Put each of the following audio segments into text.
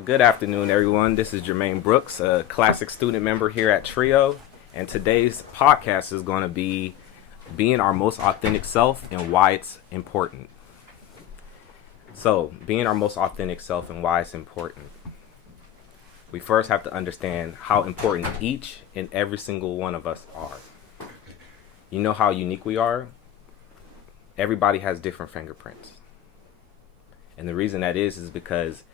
Good afternoon, everyone. This is Jermaine Brooks, a classic student member here at Trio, and today's podcast is going to be being our most authentic self and why it's important. So, being our most authentic self and why it's important. We first have to understand how important each and every single one of us are. You know how unique we are? Everybody has different fingerprints. And the reason that is because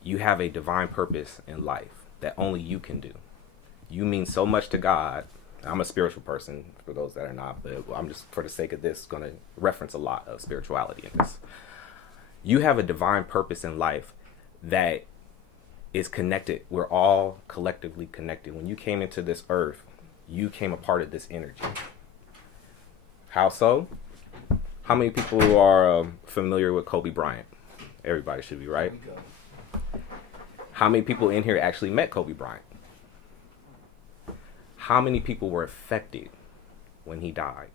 you have a divine purpose in life that only you can do. You mean so much to God. I'm a spiritual person, for those that are not, but I'm just, for the sake of this, going to reference a lot of spirituality in this. You have a divine purpose in life that is connected. We're all collectively connected. When you came into this earth, you came a part of this energy. How so? How many people are familiar with Kobe Bryant? Everybody should be, right? How many people in here actually met Kobe Bryant? How many people were affected when he died?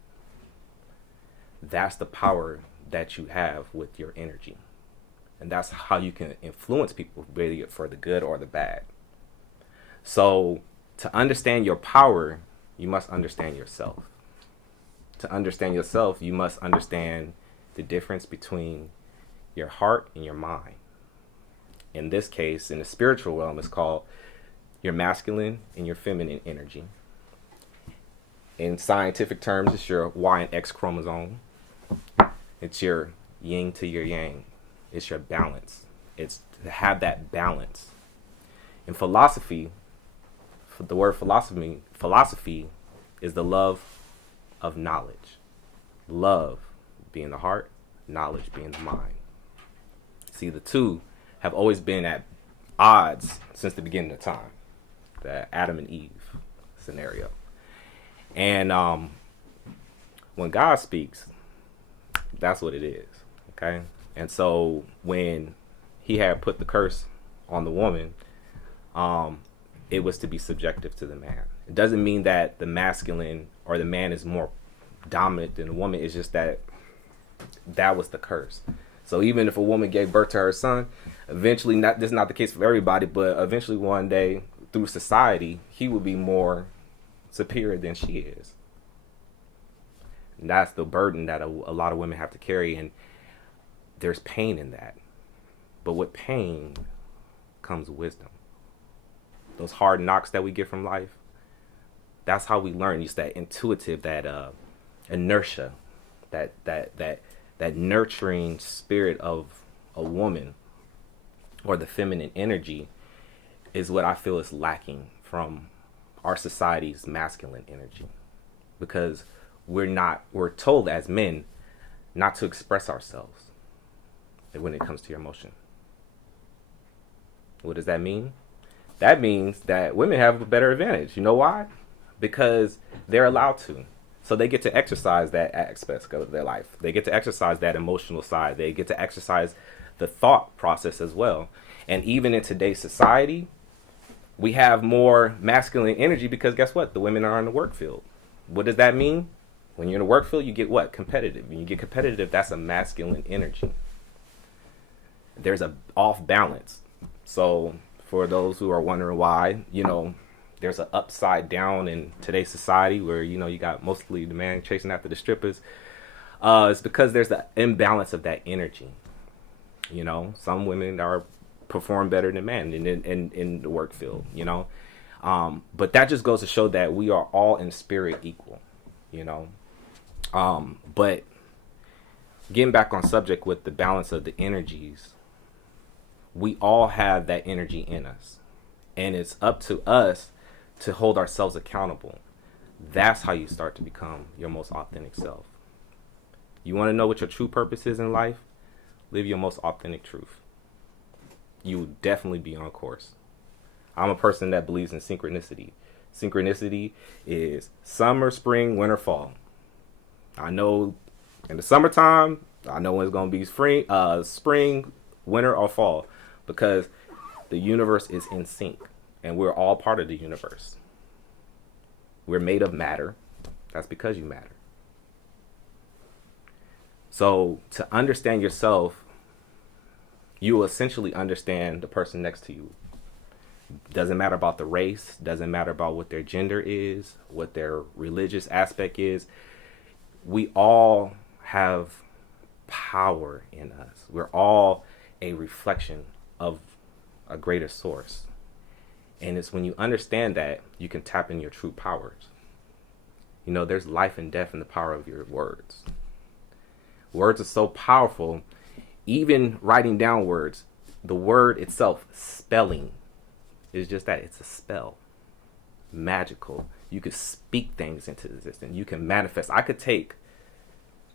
That's the power that you have with your energy. And that's how you can influence people, whether it's for the good or the bad. So to understand your power, you must understand yourself. To understand yourself, you must understand the difference between your heart and your mind. In this case, in the spiritual realm, it's called your masculine and your feminine energy. In scientific terms, it's your Y and X chromosome. It's your yin to your yang. It's your balance. It's to have that balance. In philosophy, the word philosophy is the love of knowledge. Love being the heart, knowledge being the mind. See, the two have always been at odds since the beginning of time. The Adam and Eve scenario. And when God speaks, that's what it is. Okay? And so when he had put the curse on the woman, it was to be subjective to the man. It doesn't mean that the masculine or the man is more dominant than the woman. It's just that was the curse. So even if a woman gave birth to her son, eventually, this is not the case for everybody, but eventually one day through society, he will be more superior than she is. And that's the burden that a lot of women have to carry, and there's pain in that. But with pain comes wisdom. Those hard knocks that we get from life, that's how we learn. It's that intuitive, that inertia, that nurturing spirit of a woman or the feminine energy is what I feel is lacking from our society's masculine energy, because we're told as men not to express ourselves when it comes to your emotion. What does that mean? That means that women have a better advantage. You know why? Because they're allowed to. So they get to exercise that aspect of their life. They get to exercise that emotional side. They get to exercise the thought process as well. And even in today's society, we have more masculine energy because guess what? The women are in the work field. What does that mean? When you're in the work field, you get what? Competitive. When you get competitive, that's a masculine energy. There's a off balance. So for those who are wondering why, there's an upside down in today's society where, you got mostly the man chasing after the strippers. It's because there's the imbalance of that energy. Some women perform better than men in the work field, But that just goes to show that we are all in spirit equal, But getting back on subject with the balance of the energies, we all have that energy in us. And it's up to us to hold ourselves accountable. That's how you start to become your most authentic self. You want to know what your true purpose is in life? Live your most authentic truth. You will definitely be on course. I'm a person that believes in synchronicity. Synchronicity is summer, spring, winter, fall. I know in the summertime, I know when it's going to be spring, winter, or fall, because the universe is in sync. And we're all part of the universe. We're made of matter. That's because you matter. So to understand yourself, you will essentially understand the person next to you. Doesn't matter about the race, doesn't matter about what their gender is, what their religious aspect is. We all have power in us. We're all a reflection of a greater source. And it's when you understand that, you can tap in your true powers. You know, there's life and death in the power of your words. Words are so powerful. Even writing down words, the word itself, spelling, is just that. It's a spell. Magical. You could speak things into existence. You can manifest. I could take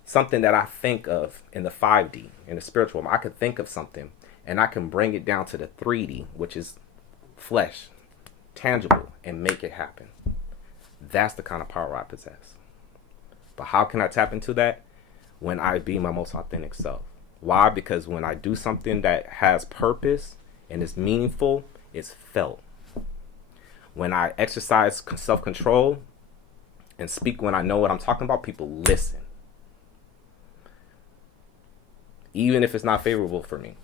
something that I think of in the 5D, in the spiritual realm. I could think of something and I can bring it down to the 3D, which is flesh, tangible, and make it happen. That's the kind of power I possess. But how can I tap into that? When I be my most authentic self. Why? Because when I do something that has purpose and is meaningful, it's felt. When I exercise self-control and speak when I know what I'm talking about, people listen. Even if it's not favorable for me.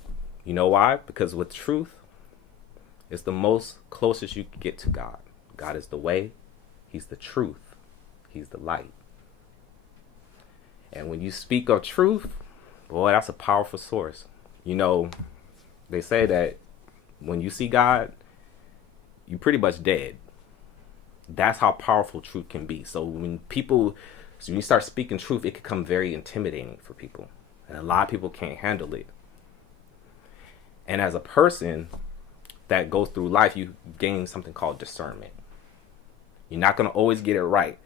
You know why? Because with truth, it's the most closest you can get to God. God is the way. He's the truth. He's the light. And when you speak of truth, boy, that's a powerful source. You know, they say that when you see God, you're pretty much dead. That's how powerful truth can be. So when you start speaking truth, it can become very intimidating for people. And a lot of people can't handle it. And as a person that goes through life, you gain something called discernment. You're not going to always get it right.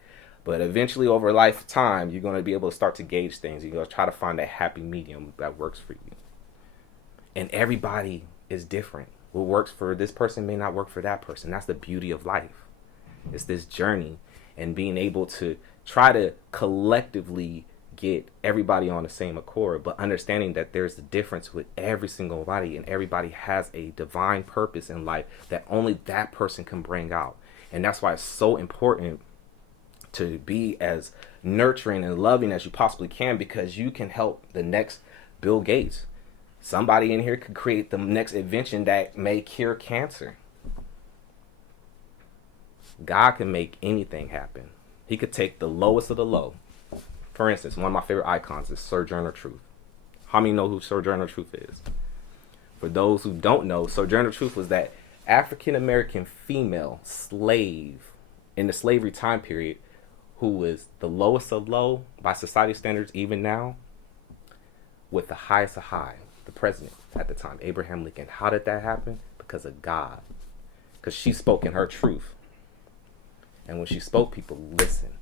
But eventually over a lifetime, you're going to be able to start to gauge things. You're going to try to find that happy medium that works for you. And everybody is different. What works for this person may not work for that person. That's the beauty of life. It's this journey and being able to try to collectively get everybody on the same accord, but understanding that there's a difference with every single body, and everybody has a divine purpose in life that only that person can bring out. And that's why it's so important to be as nurturing and loving as you possibly can, because you can help the next Bill Gates. Somebody in here could create the next invention that may cure cancer. God can make anything happen. He could take the lowest of the low. For instance, one of my favorite icons is Sojourner Truth. How many know who Sojourner Truth is? For those who don't know, Sojourner Truth was that African-American female slave in the slavery time period who was the lowest of low by society standards even now, with the highest of high, the president at the time, Abraham Lincoln. How did that happen? Because of God. Because she spoke in her truth. And when she spoke, people listened.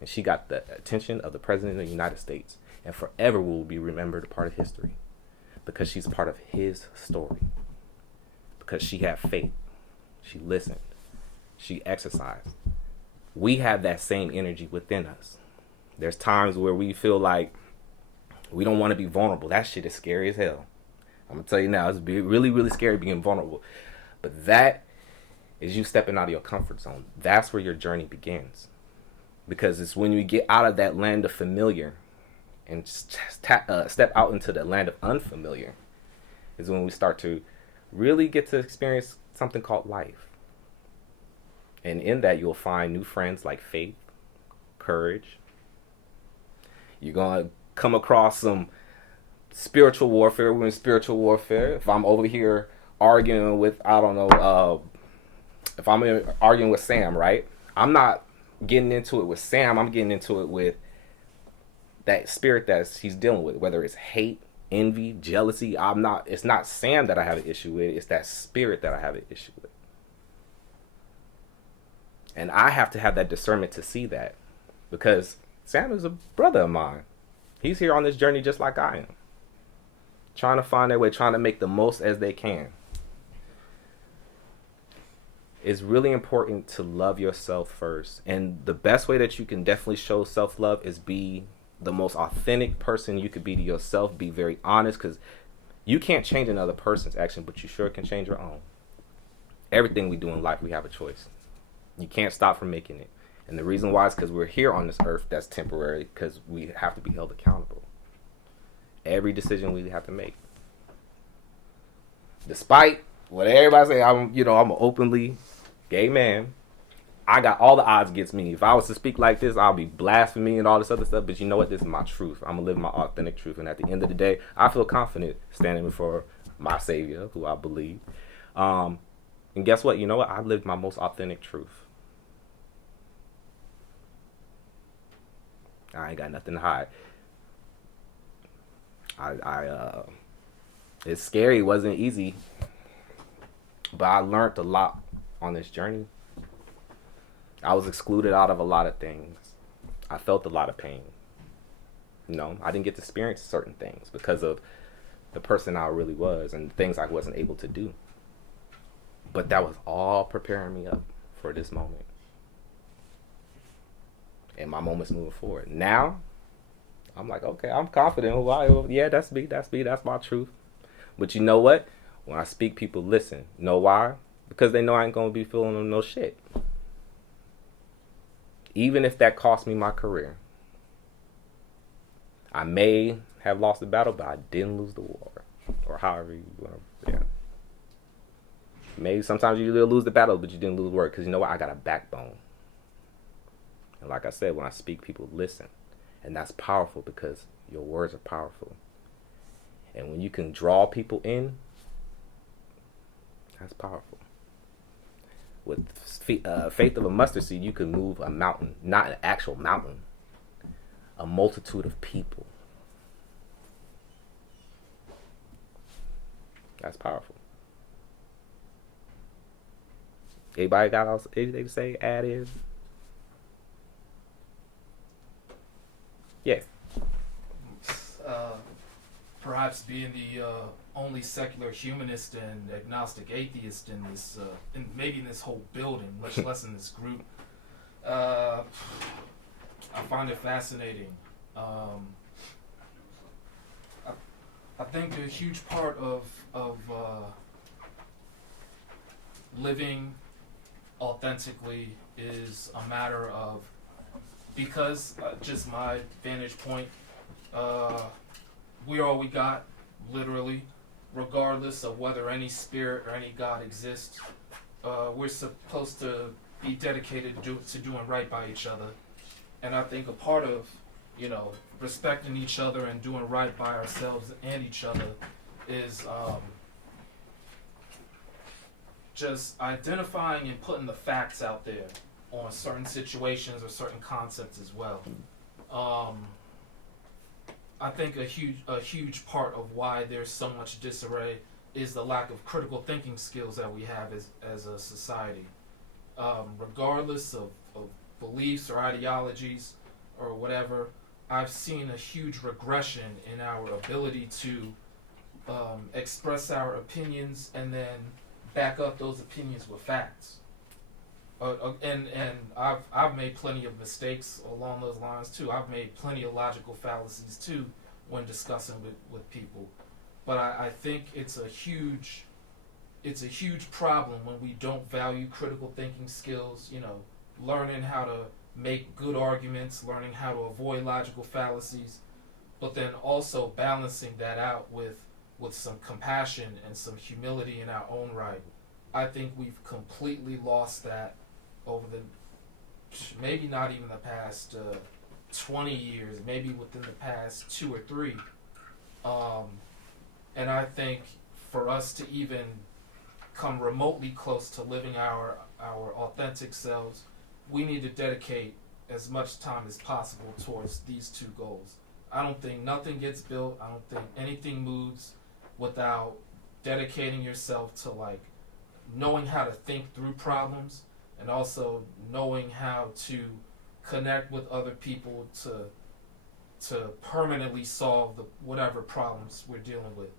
And she got the attention of the President of the United States. And forever will be remembered a part of history. Because she's part of his story. Because she had faith. She listened. She exercised. We have that same energy within us. There's times where we feel like we don't want to be vulnerable. That shit is scary as hell. I'm going to tell you now, it's really, really scary being vulnerable. But that is you stepping out of your comfort zone. That's where your journey begins. Because it's when you get out of that land of familiar and step out into the land of unfamiliar is when we start to really get to experience something called life. And in that, you'll find new friends like faith, courage. You're going to come across some spiritual warfare. We're in spiritual warfare. If I'm over here arguing with, if I'm arguing with Sam, right? I'm not getting into it with Sam. I'm getting into it with that spirit that he's dealing with, whether it's hate, envy, jealousy. It's not Sam that I have an issue with. It's that spirit that I have an issue with. And I have to have that discernment to see that, because Sam is a brother of mine. He's here on this journey just like I am, trying to find their way, trying to make the most as they can. It's really important to love yourself first. And the best way that you can definitely show self-love is be the most authentic person you could be to yourself. Be very honest, because you can't change another person's action, but you sure can change your own. Everything we do in life, we have a choice. You can't stop from making it. And the reason why is because we're here on this earth that's temporary, because we have to be held accountable. Every decision we have to make. Despite what everybody say, I'm an openly gay man. I got all the odds against me. If I was to speak like this, I'll be blasphemy and all this other stuff. But you know what? This is my truth. I'm going to live my authentic truth. And at the end of the day, I feel confident standing before my Savior, who I believe. And guess what? You know what? I lived my most authentic truth. I ain't got nothing to hide. It's scary. It wasn't easy. But I learned a lot on this journey. I was excluded out of a lot of things. I felt a lot of pain. I didn't get to experience certain things because of the person I really was and things I wasn't able to do. But that was all preparing me up for this moment. And my moments moving forward. Now, I'm like, okay, I'm confident. Yeah, that's me. That's my truth. But you know what? When I speak, people listen. You know why? Because they know I ain't going to be feeling them no shit. Even if that cost me my career. I may have lost the battle, but I didn't lose the war. Or however you want to, yeah. Maybe sometimes you lose the battle, but you didn't lose the war. Because you know what? I got a backbone. And like I said, when I speak, people listen. And that's powerful because your words are powerful. And when you can draw people in, that's powerful. With faith of a mustard seed, you can move a mountain. Not an actual mountain. A multitude of people. That's powerful. Anybody got anything to say? Add in? Yeah. Perhaps being the only secular humanist and agnostic atheist in this, maybe in this whole building, much less in this group, I find it fascinating. I think a huge part of living authentically is a matter of, because just my vantage point, we're all we got, literally, regardless of whether any spirit or any God exists. We're supposed to be dedicated to doing right by each other. And I think a part of, respecting each other and doing right by ourselves and each other is just identifying and putting the facts out there on certain situations or certain concepts as well. I think a huge part of why there's so much disarray is the lack of critical thinking skills that we have as a society. Regardless of beliefs or ideologies or whatever, I've seen a huge regression in our ability to express our opinions and then back up those opinions with facts. And I've made plenty of mistakes along those lines too. I've made plenty of logical fallacies too when discussing with people. But I think it's a huge problem when we don't value critical thinking skills, learning how to make good arguments, learning how to avoid logical fallacies, but then also balancing that out with some compassion and some humility in our own right. I think we've completely lost that over maybe not even the past 20 years, maybe within the past 2 or 3. And I think for us to even come remotely close to living our authentic selves, we need to dedicate as much time as possible towards these two goals. I don't think nothing gets built. I don't think anything moves without dedicating yourself to knowing how to think through problems and also knowing how to connect with other people to permanently solve whatever problems we're dealing with.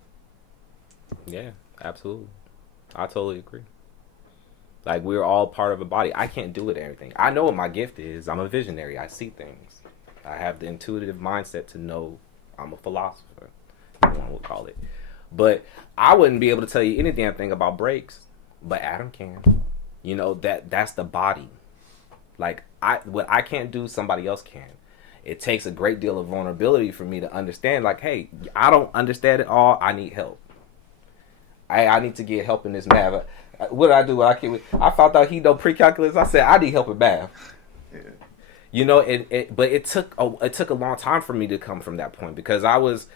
Yeah, absolutely. I totally agree. We're all part of a body. I can't do it everything. I know what my gift is. I'm a visionary. I see things. I have the intuitive mindset to know I'm a philosopher, one would call it. But I wouldn't be able to tell you any damn thing about brakes, but Adam can. That's the body. What I can't do, somebody else can. It takes a great deal of vulnerability for me to understand, hey, I don't understand it all. I need help. I need to get help in this math. What did I do? I found out he know pre-calculus. I said, I need help in math. Yeah. You know, but it took a long time for me to come from that point because I was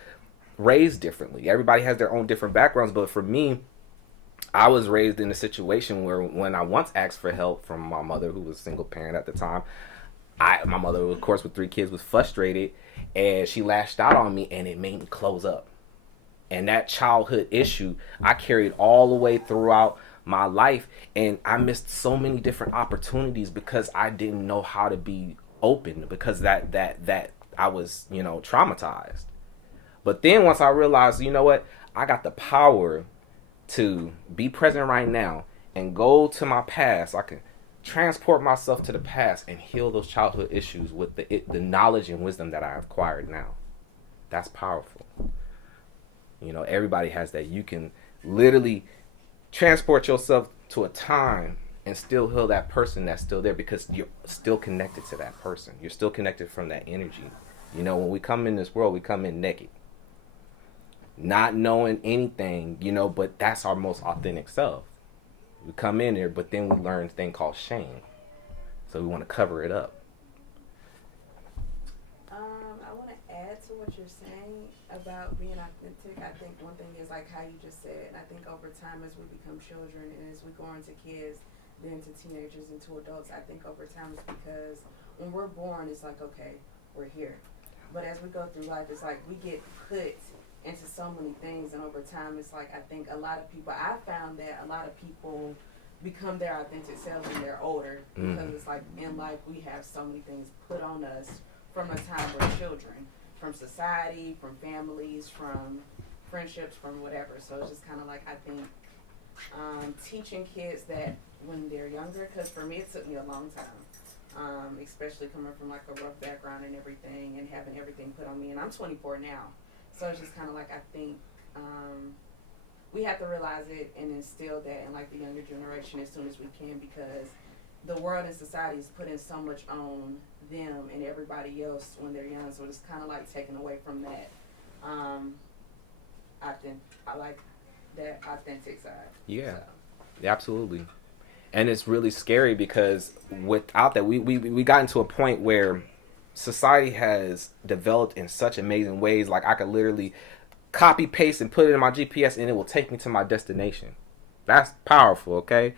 raised differently. Everybody has their own different backgrounds, but for me, I was raised in a situation where when I once asked for help from my mother, who was a single parent at the time, my mother, of course, with 3 kids, was frustrated, and she lashed out on me, and it made me close up. And that childhood issue, I carried all the way throughout my life, and I missed so many different opportunities because I didn't know how to be open because that I was, you know, traumatized. But then once I realized, you know what, I got the power to be present right now and go to my past. I can transport myself to the past and heal those childhood issues with the knowledge and wisdom that I have acquired now. That's powerful. You know, everybody has that. You can literally transport yourself to a time and still heal that person that's still there because you're still connected to that person. You're still connected from that energy. You know, when we come in this world, we come in naked. Not knowing anything, you know, but that's our most authentic self. We come in there, but then we learn a thing called shame. So we want to cover it up. I want to add to what you're saying about being authentic. I think one thing is like how you just said, and I think over time as we become children and as we go into kids, then to teenagers and to adults, I think over time it's because when we're born, it's like, okay, we're here. But as we go through life, it's like we get put into so many things, and over time it's like I think a lot of people, I found that a lot of people become their authentic selves when they're older because it's like in life we have so many things put on us from the time we're children, from society, from families, from friendships, from whatever. So it's just kind of like I think teaching kids that when they're younger, because for me it took me a long time, especially coming from like a rough background and everything and having everything put on me, and I'm 24 now. So it's just kind of like I think we have to realize it and instill that in like the younger generation as soon as we can because the world and society is putting so much on them and everybody else when they're young. So it's kind of like taken away from that. I like that authentic side. Yeah, so. Absolutely. And it's really scary because without that, we got into a point where society has developed in such amazing ways. Like I could literally copy, paste, and put it in my GPS and it will take me to my destination. That's powerful, okay?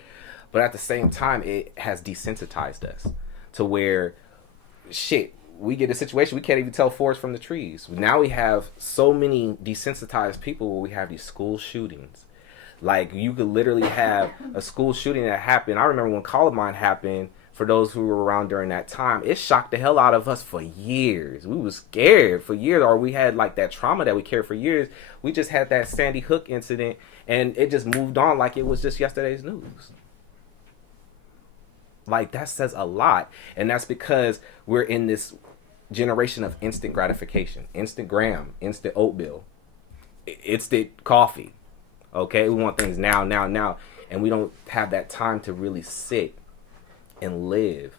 But at the same time, it has desensitized us to where, shit, we get a situation, we can't even tell forest from the trees. Now we have so many desensitized people where we have these school shootings. Like you could literally have a school shooting that happened. I remember when Columbine happened. For those who were around during that time, it shocked the hell out of us for years. We was scared for years, or we had like that trauma that we carried for years. We just had that Sandy Hook incident, and it just moved on like it was just yesterday's news. Like that says a lot, and that's because we're in this generation of instant gratification, instant gram, instant oatmeal, instant coffee. Okay, we want things now, and we don't have that time to really sit and live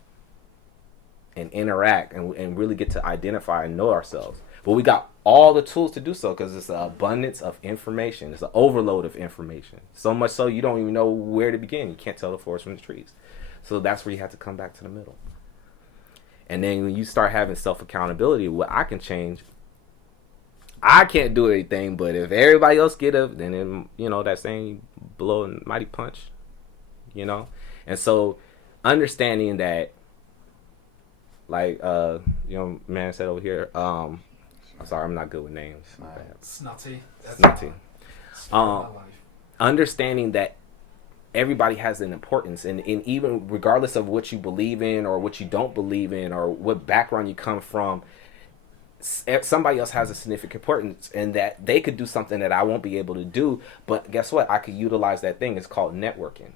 and interact and really get to identify and know ourselves. But we got all the tools to do so because it's an abundance of information. It's an overload of information. So much so you don't even know where to begin. You can't tell the forest from the trees. So that's where you have to come back to the middle. And then when you start having self-accountability, what I can change, I can't do anything, but if everybody else get up, then it, you know, that saying, blow a mighty punch, you know? And so understanding that, like, you know, man said over here, I'm sorry, I'm not good with names. Snotty. Snotty. Understanding that everybody has an importance, and even regardless of what you believe in or what you don't believe in or what background you come from, somebody else has a significant importance, and that they could do something that I won't be able to do, but guess what? I could utilize that thing. It's called networking.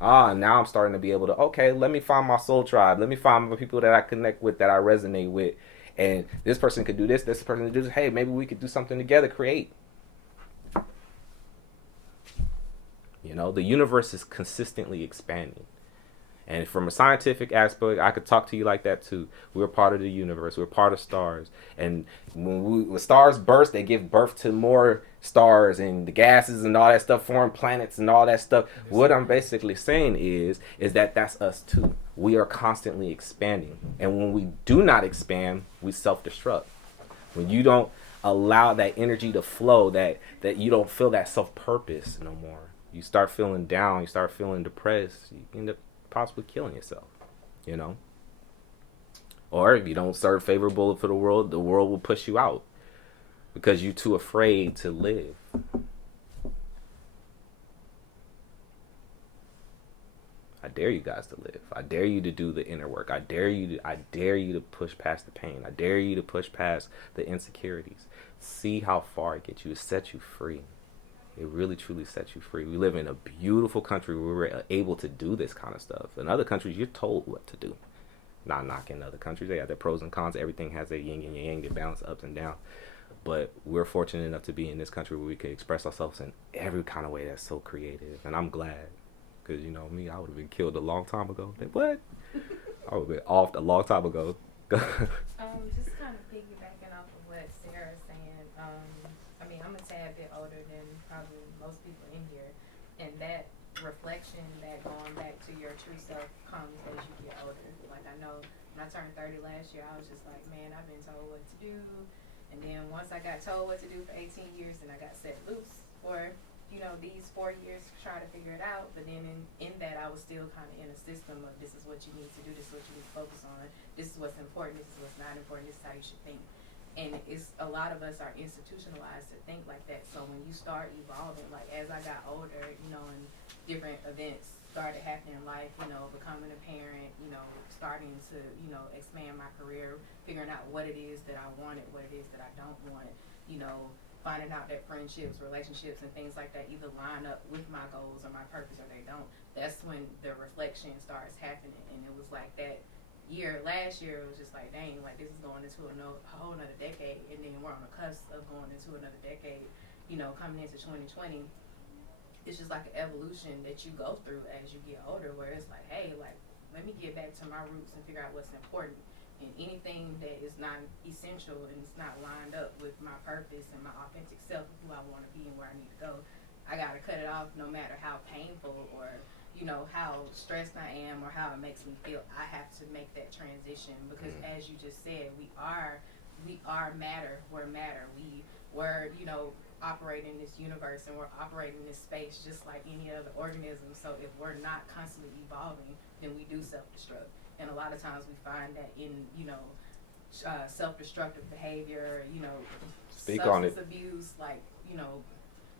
Now I'm starting to be able to, okay, let me find my soul tribe. Let me find the people that I connect with, that I resonate with. And this person could do this person could do this. Hey, maybe we could do something together, create. You know, the universe is consistently expanding. And from a scientific aspect, I could talk to you like that too. We're part of the universe. We're part of stars. And when stars burst, they give birth to more stars, and the gases and all that stuff form planets and all that stuff. What I'm basically saying is that that's us too. We are constantly expanding. And when we do not expand, we self-destruct. When you don't allow that energy to flow, that you don't feel that self-purpose no more. You start feeling down. You start feeling depressed. You end up possibly killing yourself, you know. Or if you don't serve favorable for the world will push you out because you're too afraid to live. I dare you guys to live. I dare you to do the inner work. I dare you to push past the pain. I dare you to push past the insecurities. See how far it gets you. It sets you free. It really, truly sets you free. We live in a beautiful country where we're able to do this kind of stuff. In other countries, you're told what to do. Not knocking other countries. They have their pros and cons. Everything has their yin and yang. They balance ups and downs. But we're fortunate enough to be in this country where we can express ourselves in every kind of way that's so creative. And I'm glad. Because, you know, me, I would have been killed a long time ago. What? I would have been off a long time ago. Just kind of piggybacking off of what Sarah's saying. I mean, I'm a tad bit older than probably most people in here, and that reflection, that going back to your true self, comes as you get older. Like, I know when I turned 30 last year, I was just like, man, I've been told what to do, and then once I got told what to do for 18 years, and I got set loose for, you know, these 4 years to try to figure it out. But then in that, I was still kind of in a system of, this is what you need to do, this is what you need to focus on, this is what's important, this is what's not important, this is how you should think. And it's a lot of us are institutionalized to think like that. So when you start evolving, like as I got older, you know, and different events started happening in life, you know, becoming a parent, you know, starting to, you know, expand my career, figuring out what it is that I wanted, what it is that I don't want, you know, finding out that friendships, relationships, and things like that either line up with my goals or my purpose or they don't. That's when the reflection starts happening. And it was like that last year, it was just like, dang, like this is going into a whole nother decade, and then we're on the cusp of going into another decade, you know, coming into 2020. It's just like an evolution that you go through as you get older, where it's like, hey, like, let me get back to my roots and figure out what's important. And anything that is not essential and it's not lined up with my purpose and my authentic self, who I want to be and where I need to go, I got to cut it off, no matter how painful or, you know, how stressed I am or how it makes me feel. I have to make that transition because, as you just said, we are matter. We're matter. We're, you know, operating in this universe and we're operating in this space just like any other organism. So if we're not constantly evolving, then we do self-destruct. And a lot of times we find that in, you know, self-destructive behavior, you know, substance abuse, like, you know,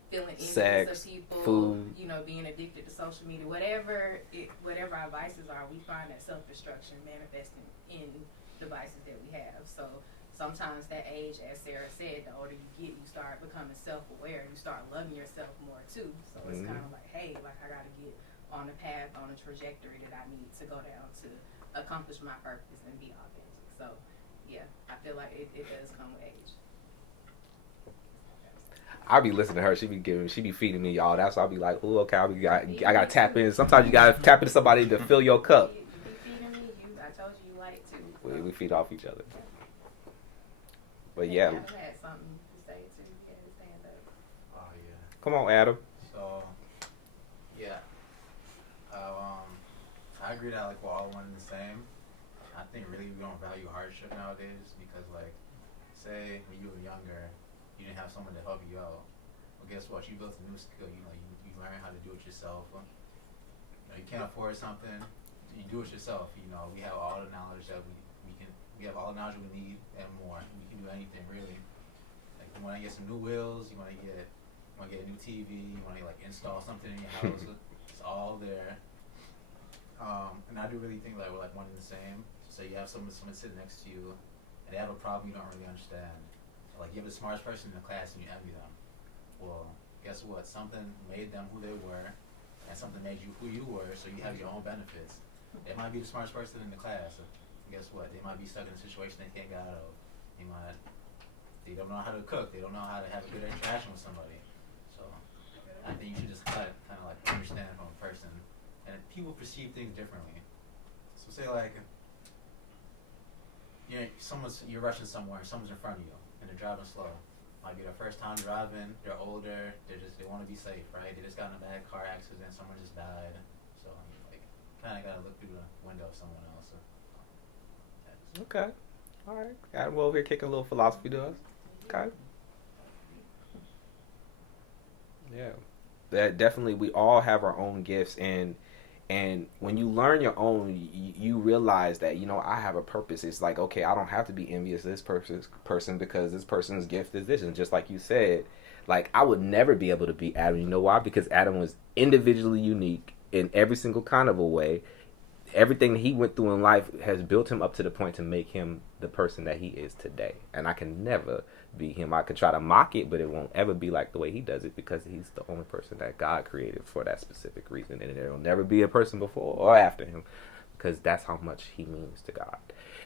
feeling envious of people, food, you know, being addicted to social media, whatever our vices are, we find that self-destruction manifesting in the vices that we have. So sometimes that age, as Sarah said, the older you get, you start becoming self-aware. You start loving yourself more too. So it's kind of like, hey, like I got to get on the path, on the trajectory that I need to go down to accomplish my purpose and be authentic. So yeah, I feel like it does come with age. I be listening to her. She be feeding me all that. So I'll be like, oh, okay. I gotta tap in. Sometimes you gotta tap into somebody to fill your cup. You be feeding me. I told you like it too. So. We feed off each other. But yeah. Adam had something to say too. He had his hand up. Oh yeah. Come on, Adam. So yeah. I agree that like we're all one and the same. I think really we don't value hardship nowadays because like, say when you were younger, you didn't have someone to help you out. Well, guess what? You built a new skill. You know, you learn how to do it yourself. You know, you can't afford something. You do it yourself. You know, we have all the knowledge that we have all the knowledge we need and more. We can do anything really. Like you want to get some new wheels. You want to get a new TV. You want to like install something in your house. It's all there. And I do really think like we're like one and the same. So you have someone sitting next to you, and they have a problem you don't really understand. Like you're the smartest person in the class and you envy them. Well, guess what? Something made them who they were, and something made you who you were. So you have your own benefits. They might be the smartest person in the class. So guess what? They might be stuck in a situation they can't get out of. They don't know how to cook. They don't know how to have a good interaction with somebody. So I think you should just kind of like understand from a person. And people perceive things differently. say like you're rushing somewhere, someone's in front of you, and they're driving slow. Might be their first time driving. They're older. They want to be safe, right? They just got in a bad car accident. Someone just died. So like, kind of gotta look through the window of someone else. So, Okay. All right. Got him over here kicking a little philosophy to us. Okay. Yeah. That definitely, we all have our own gifts, and when you learn your own, you realize that, you know, I have a purpose. It's like, okay, I don't have to be envious of this person because this person's gift is this. And just like you said, like, I would never be able to be Adam. You know why? Because Adam was individually unique in every single kind of a way. Everything that he went through in life has built him up to the point to make him the person that he is today. And I can never be him. I could try to mock it, but it won't ever be like the way he does it, because he's the only person that God created for that specific reason. And there will never be a person before or after him, because that's how much he means to God.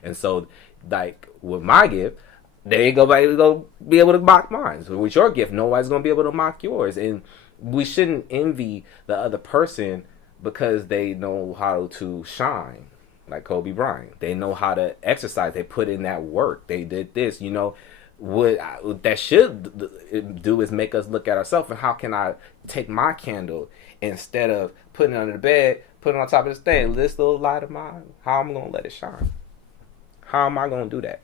And so, like, with my gift, there ain't nobody gonna be able to mock mine. So with your gift, nobody's gonna be able to mock yours. And we shouldn't envy the other person because they know how to shine, like Kobe Bryant. They know how to exercise. They put in that work. They did this, you know. What that should do is make us look at ourselves, and how can I take my candle, instead of putting it under the bed, put it on top of this thing, this little light of mine, how am I going to let it shine? How am I going to do that?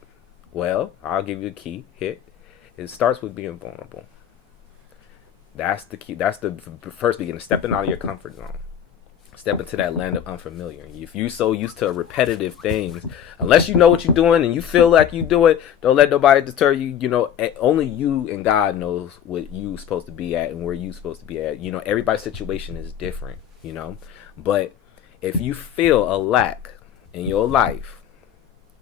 Well, I'll give you a key hit. It starts with being vulnerable. That's the key. That's the first beginning. Stepping out of your comfort zone. Step into that land of unfamiliar. If you're so used to repetitive things, unless you know what you're doing and you feel like you do it, don't let nobody deter you. You know, only you and God knows what you're supposed to be at and where you're supposed to be at. You know, everybody's situation is different, you know. But if you feel a lack in your life,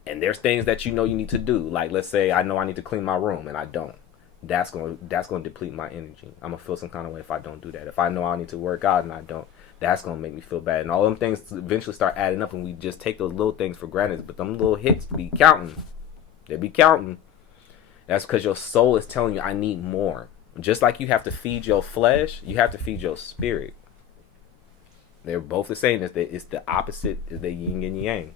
and there's things that you know you need to do, like, let's say I know I need to clean my room and I don't. That's going to deplete my energy. I'm going to feel some kind of way if I don't do that. If I know I need to work out and I don't, that's going to make me feel bad. And all them things eventually start adding up, and we just take those little things for granted. But them little hits be counting. They be counting. That's because your soul is telling you, I need more. Just like you have to feed your flesh, you have to feed your spirit. They're both the same. It's the opposite, is the yin and yang.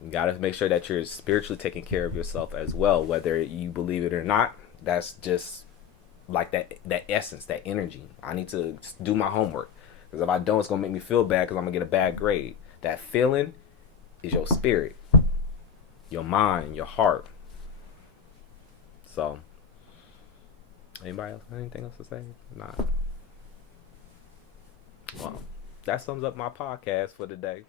You got to make sure that you're spiritually taking care of yourself as well, whether you believe it or not. That's just like that essence, that energy. I need to do my homework, because if I don't, it's going to make me feel bad because I'm going to get a bad grade. That feeling is your spirit, your mind, your heart. So, anybody else? Anything else to say? Nah. Well, that sums up my podcast for today.